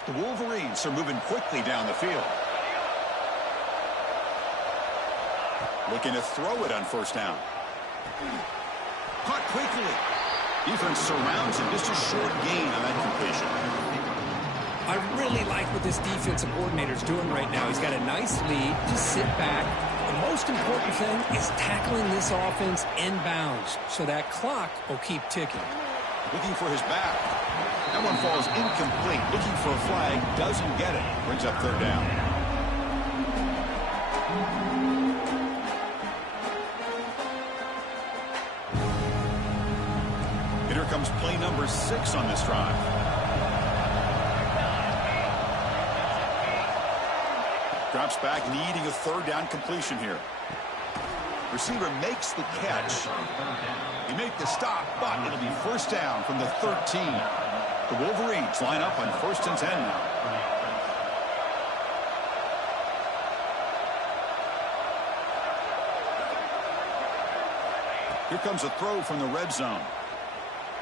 The Wolverines are moving quickly down the field. Looking to throw it on first down. Caught quickly. Defense surrounds him. Just a short gain on that completion. I really like what this defensive coordinator is doing right now. He's got a nice lead. Just sit back. The most important thing is tackling this offense inbounds so that clock will keep ticking. Looking for his back. That one falls incomplete. Looking for a flag. Doesn't get it. Brings up third down. Here comes play number 6 on this drive. Drops back, needing a third down completion here. Receiver makes the catch. He made the stop, but it'll be first down from the 13. The Wolverines line up on 1st and 10 now. Here comes a throw from the red zone.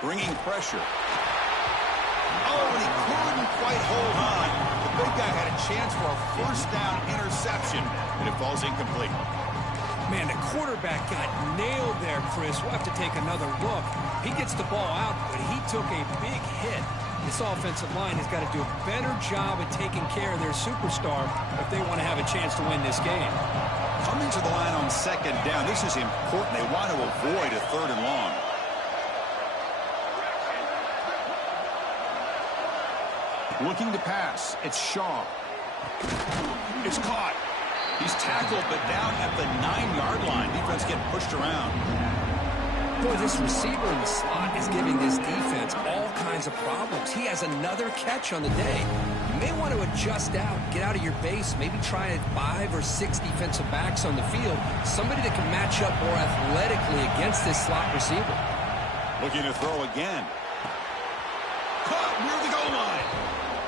Bringing pressure. Oh, and he couldn't quite hold on. The big guy had a chance for a first down interception, and it falls incomplete. Man, the quarterback got nailed there, Chris. We'll have to take another look. He gets the ball out, but he took a big hit. This offensive line has got to do a better job at taking care of their superstar if they want to have a chance to win this game. Coming to the line on second down, this is important. They want to avoid a third and long. Looking to pass. It's Shaw. It's caught. He's tackled, but down at the 9-yard line. Defense getting pushed around. Boy, this receiver in the slot is giving this defense all kinds of problems. He has another catch on the day. You may want to adjust out, get out of your base, maybe try 5 or 6 defensive backs on the field. Somebody that can match up more athletically against this slot receiver. Looking to throw again. Caught near the goal line.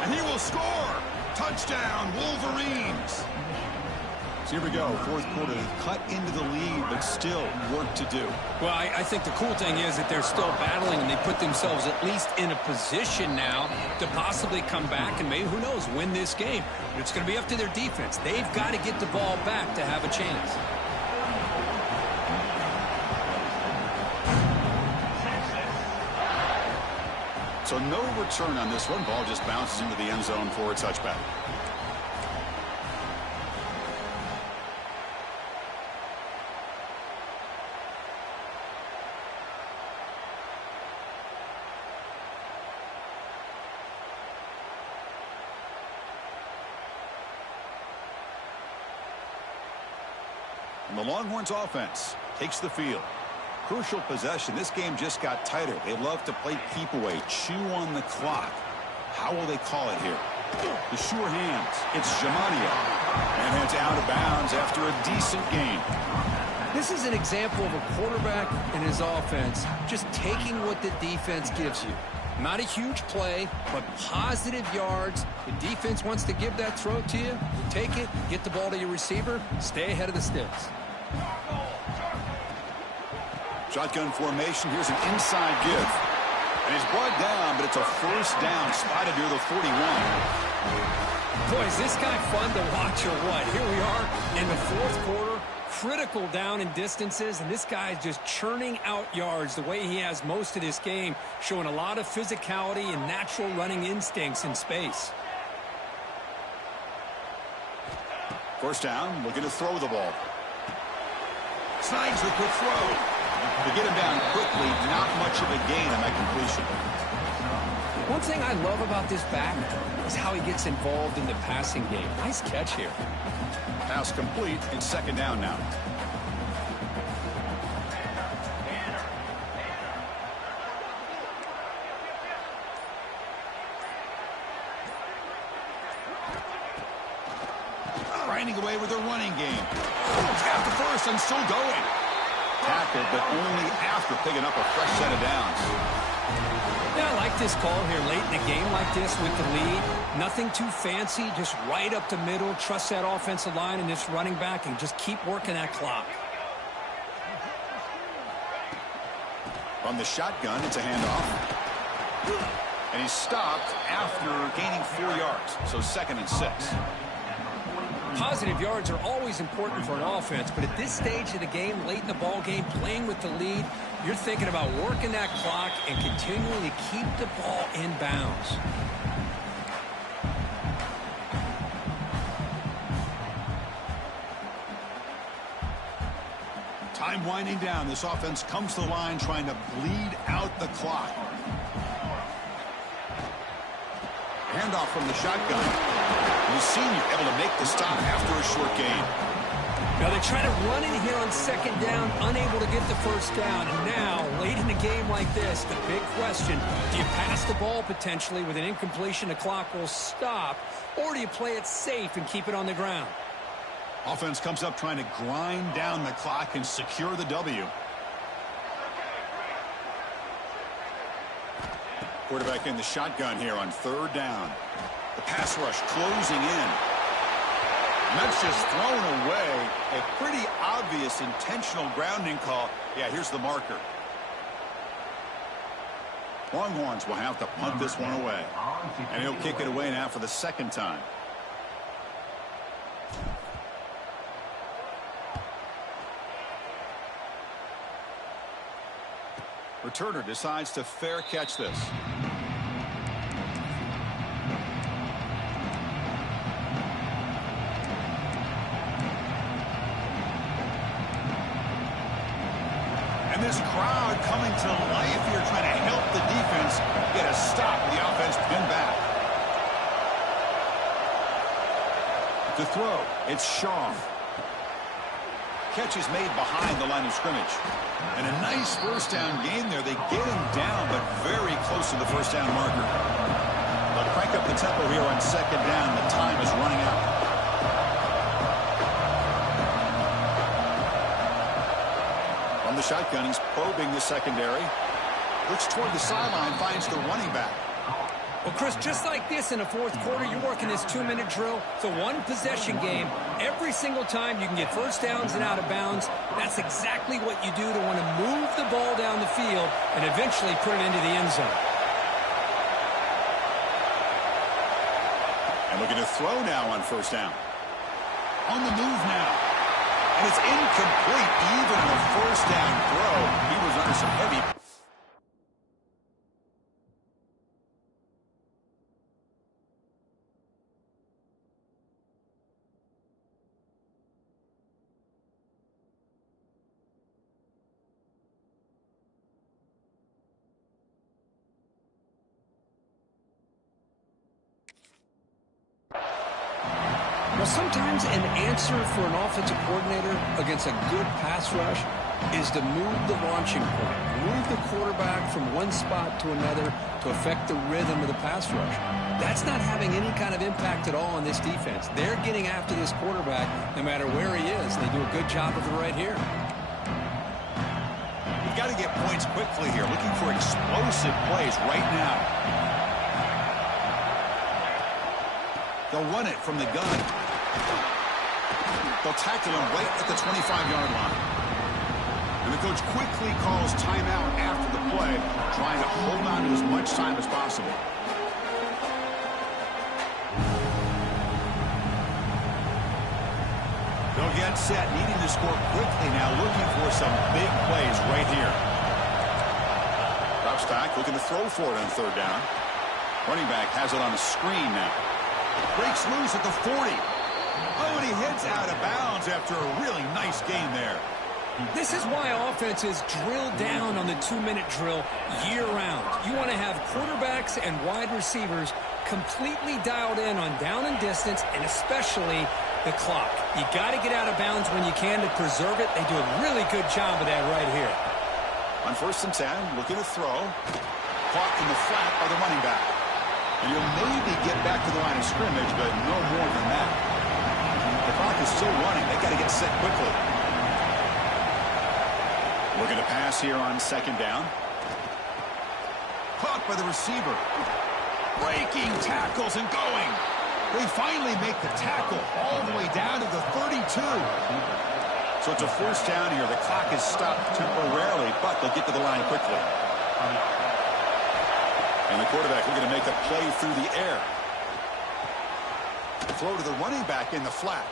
And he will score. Touchdown, Wolverines. So here we go, fourth quarter. They've cut into the lead, but still work to do. Well, I think the cool thing is that they're still battling, and they put themselves at least in a position now to possibly come back and maybe, who knows, win this game. But it's going to be up to their defense. They've got to get the ball back to have a chance. So no return on this one. Ball just bounces into the end zone for a touchback. And the Longhorns offense takes the field. Crucial possession. This game just got tighter. They love to play keep away, chew on the clock. How will they call it here? The sure hands. It's Jamadia. And it's out of bounds after a decent gain. This is an example of a quarterback and his offense just taking what the defense gives you. Not a huge play, but positive yards. The defense wants to give that throw to you. You take it, get the ball to your receiver, stay ahead of the sticks. Shotgun formation. Here's an inside give. And he's brought down, but it's a first down, spotted near the 41. Boy, is this guy fun to watch or what? Here we are in the fourth quarter, critical down in distances, and this guy is just churning out yards the way he has most of this game, showing a lot of physicality and natural running instincts in space. First down, looking to throw the ball. Snides the quick throw. To get him down quickly, not much of a gain on that completion. One thing I love about this back is how he gets involved in the passing game. Nice catch here. Pass complete. It's second down now. Grinding away with a running game. It's got the first and still going. Tackled, but only after picking up a fresh set of downs. Yeah, I like this call here late in a game like this with the lead. Nothing too fancy, just right up the middle. Trust that offensive line and this running back and just keep working that clock. From the shotgun, it's a handoff. And he's stopped after gaining 4 yards. So 2nd and 6. Positive yards are always important for an offense, but at this stage of the game, late in the ball game, playing with the lead, you're thinking about working that clock and continuing to keep the ball in bounds. Time winding down. This offense comes to the line trying to bleed out the clock. Handoff from the shotgun. The senior able to make the stop after a short gain. Now they try to run in here on second down, unable to get the first down. And now, late in a game like this, the big question, do you pass the ball potentially with an incompletion, the clock will stop, or do you play it safe and keep it on the ground? Offense comes up trying to grind down the clock and secure the W. Quarterback in the shotgun here on 3rd down. The pass rush closing in. And that's just thrown away. A pretty obvious intentional grounding call. Yeah, here's the marker. Longhorns will have to punt this one away. And he'll kick it away now for the 2nd time. Returner decides to fair catch this. And this crowd coming to life here, trying to help the defense get a stop. The offense pinned back. To throw, it's Shaw. Catch is made behind the line of scrimmage. And a nice first down game there. They get him down, but very close to the first down marker. They'll crank up the tempo here on 2nd down. The time is running out. From the shotgun, he's probing the secondary. Looks toward the sideline, finds the running back. Well, Chris, just like this in the fourth quarter, you're working this 2-minute drill. It's a one-possession game. Every single time you can get first downs and out of bounds, that's exactly what you do to want to move the ball down the field and eventually put it into the end zone. And looking to throw now on first down. On the move now. And it's incomplete even on a first down throw. He was under some heavy Well, sometimes an answer for an offensive coordinator against a good pass rush is to move the launching point, move the quarterback from one spot to another to affect the rhythm of the pass rush. That's not having any kind of impact at all on this defense. They're getting after this quarterback no matter where he is. They do a good job of it right here. You've got to get points quickly here, looking for explosive plays right now. They'll run it from the gun. They'll tackle him right at the 25-yard line. And the coach quickly calls timeout after the play, trying to hold on to as much time as possible. They'll get set, needing to score quickly now, looking for some big plays right here. Drops back, looking to throw for it on third down. Running back has it on a screen now. Breaks loose at the 40. Oh, and he heads out of bounds after a really nice game there. This is why offenses drill down on the 2-minute drill year-round. You want to have quarterbacks and wide receivers completely dialed in on down and distance, and especially the clock. You got to get out of bounds when you can to preserve it. They do a really good job of that right here. On 1st and 10, looking to throw. Caught in the flat by the running back. And you'll maybe get back to the line of scrimmage, but no more than that. The clock is still running. They got to get set quickly. Looking to pass here on 2nd down. Caught by the receiver. Breaking tackles and going. They finally make the tackle all the way down to the 32. So it's a 1st down here. The clock is stopped temporarily, but they'll get to the line quickly. And the quarterback looking to make a play through the air. Throw to the running back in the flat.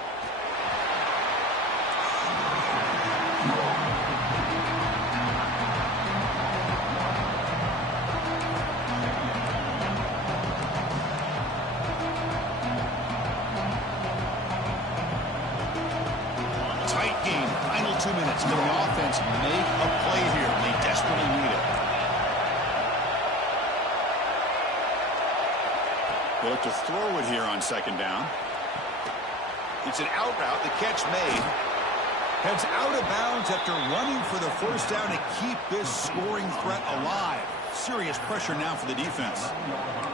Tight game. Final 2 minutes. Can the offense make a play here? They desperately need it. They look to throw it here on 2nd down. It's an out route. The catch made. Heads out of bounds after running for the 1st down to keep this scoring threat alive. Serious pressure now for the defense.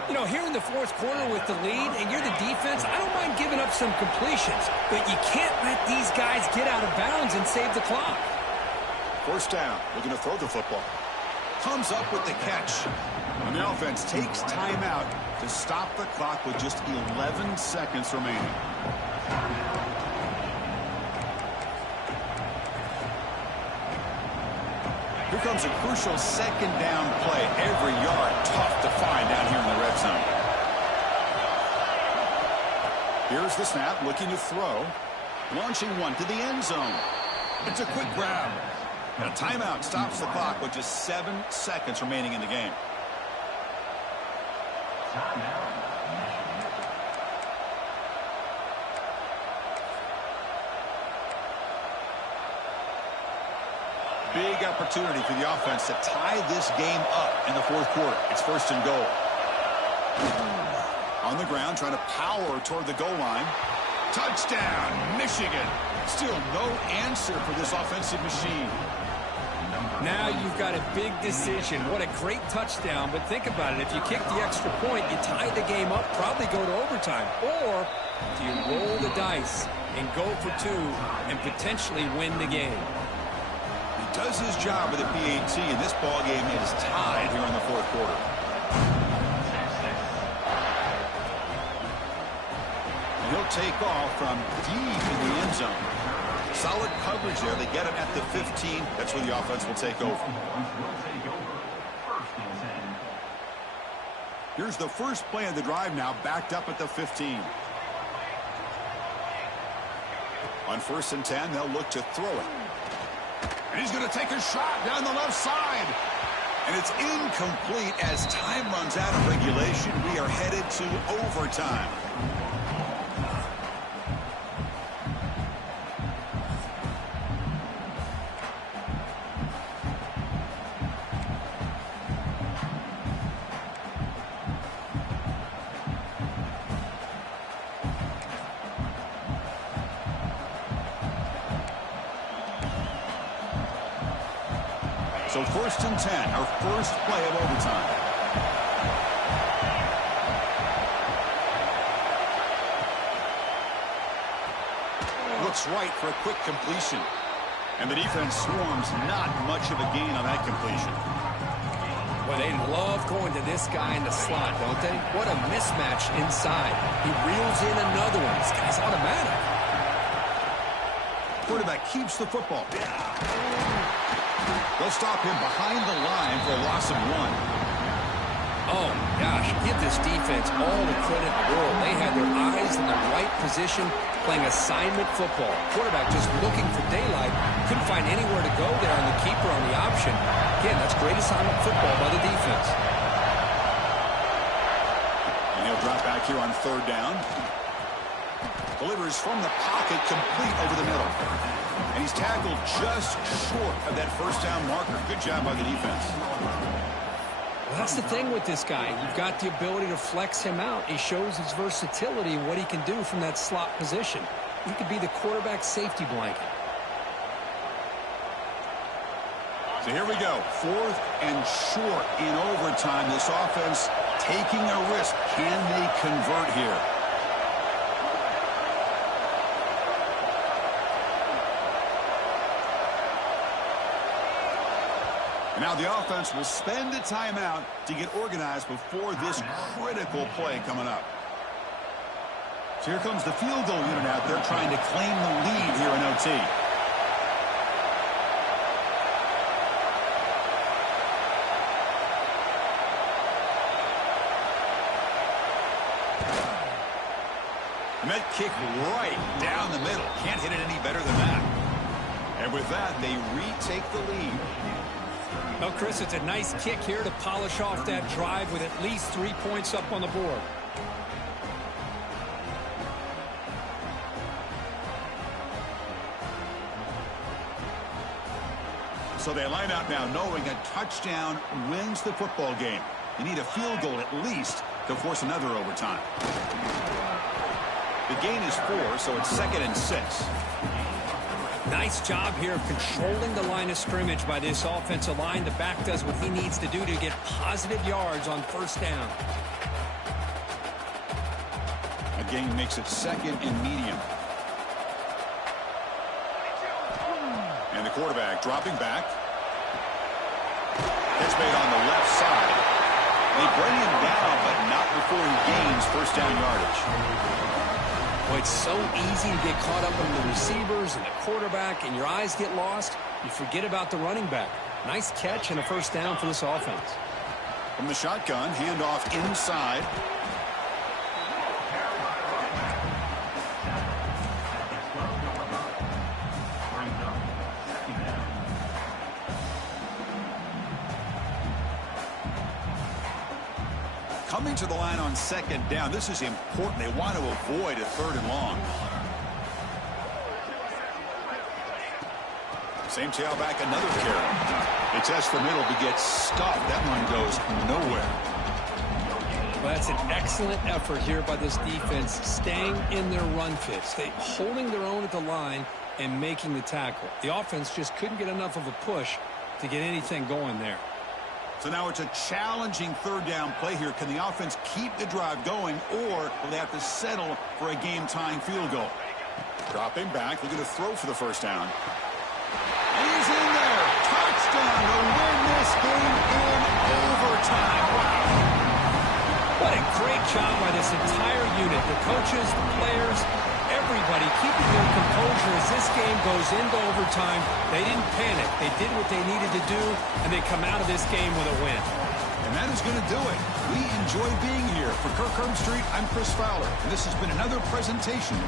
You know, here in the 4th quarter with the lead, and you're the defense, I don't mind giving up some completions, but you can't let these guys get out of bounds and save the clock. 1st down. Looking to throw the football. Comes up with the catch. And the offense takes timeout to stop the clock with just 11 seconds remaining. Here comes a crucial 2nd down play. Every yard tough to find down here in the red zone. Here's the snap, looking to throw. Launching one to the end zone. It's a quick grab. And a timeout stops the clock with just 7 seconds remaining in the game. Big opportunity for the offense to tie this game up in the 4th quarter. It's 1st and goal. On the ground, trying to power toward the goal line. Touchdown, Michigan. Still no answer for this offensive machine. Now you've got a big decision. What a great touchdown, but think about it. If you kick the extra point, you tie the game up, probably go to overtime. Or do you roll the dice and go for 2 and potentially win the game? He does his job with a PAT, and this ball game is tied here in the 4th quarter. And he'll take off from deep in the end zone. Solid coverage there. They get him at the 15. That's where the offense will take over. Here's the first play of the drive now, backed up at the 15. On 1st and 10, they'll look to throw it. And he's going to take a shot down the left side. And it's incomplete as time runs out of regulation. We are headed to overtime. So 1st and 10, our first play of overtime. Looks right for a quick completion. And the defense swarms, not much of a gain on that completion. Well, they love going to this guy in the slot, don't they? What a mismatch inside. He reels in another one. This guy's automatic. Quarterback keeps the football. They'll stop him behind the line for a loss of 1. Oh, gosh, give this defense all the credit in the world. They had their eyes in the right position, playing assignment football. Quarterback just looking for daylight. Couldn't find anywhere to go there on the keeper on the option. Again, that's great assignment football by the defense. And he'll drop back here on 3rd down. Delivers from the pocket, complete over the middle. And he's tackled just short of that 1st down marker. Good job by the defense. Well, that's the thing with this guy. You've got the ability to flex him out. He shows his versatility and what he can do from that slot position. He could be the quarterback safety blanket. So here we go. 4th and short in overtime. This offense taking a risk. Can they convert here? Now the offense will spend a timeout to get organized before this critical play coming up. So here comes the field goal unit out there trying to claim the lead here in OT. And that kick right down the middle. Can't hit it any better than that. And with that, they retake the lead. Well, Chris, it's a nice kick here to polish off that drive with at least 3 points up on the board. So they line out now knowing a touchdown wins the football game. You need a field goal at least to force another overtime. The gain is 4, so it's 2nd and 6. Nice job here of controlling the line of scrimmage by this offensive line. The back does what he needs to do to get positive yards on 1st down. A gain makes it 2nd and medium. And the quarterback dropping back. It's made on the left side. They bring him down, but not before he gains 1st down yardage. Well, it's so easy to get caught up in the receivers and the quarterback, and your eyes get lost. You forget about the running back. Nice catch and a 1st down for this offense. From the shotgun, handoff inside. Coming to the line on 2nd down. This is important. They want to avoid a 3rd and long. Same tailback, another carry. They test the middle, but get stuffed. That one goes nowhere. Well, that's an excellent effort here by this defense, staying in their run fits. They holding their own at the line and making the tackle. The offense just couldn't get enough of a push to get anything going there. So now it's a challenging 3rd down play here. Can the offense keep the drive going, or will they have to settle for a game-tying field goal? Dropping back, looking to throw for the 1st down. And he's in there. Touchdown to win this game in overtime. Wow. What a great job by this entire unit. The coaches, the players, everybody keeping their composure as this game goes into overtime. They didn't panic. They did what they needed to do, and they come out of this game with a win. And that is going to do it. We enjoy being here. For Kirk Herbstreit, I'm Chris Fowler, and this has been another presentation